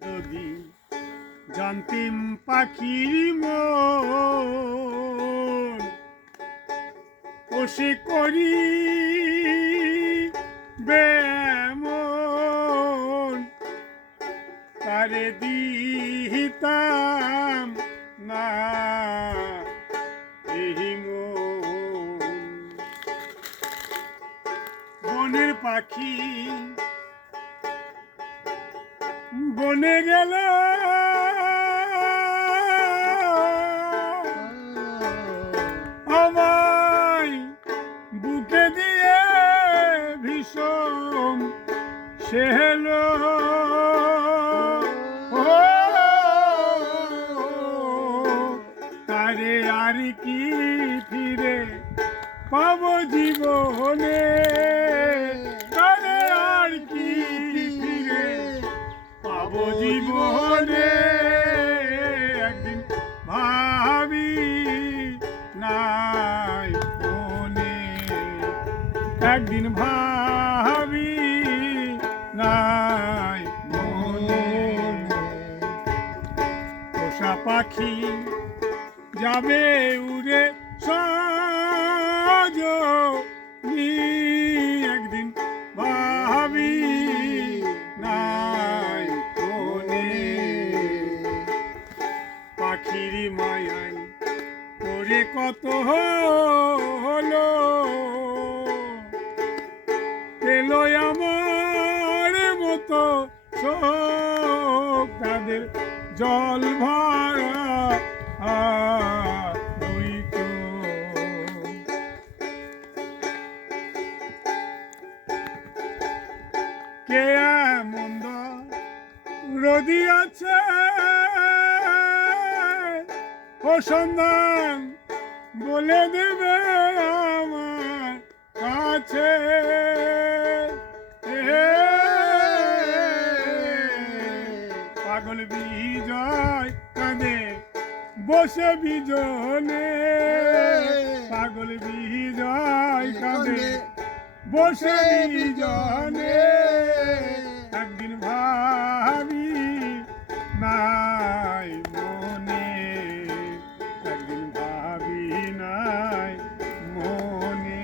যদি জানতিম পাখির সে করি বেমন। তারে দিহিতাম না মন। বনের পাখি বনে গেল। আমায় বুকে দিয়ে ভীষণ সেহলো তারে আর কি ফিরে পাব জীবনে? পাব জীবনে। একদিন ভাবি নাই মনে। একদিন ভাবি নাই মনে। পোষা পাখি যাবে উড়ে সজ করে কত হলো পেল আমার মতো সব তাদের জল ভরা দুই চোখ। কে মন্দ রদি আছে ও সন্ধান বলে দেবে আমার কাছে। পাগল বিজয় কাঁদে, বসে বিজনে। পাগল বিজয় কাঁদে, বসে বিজনে। একদিন ভাই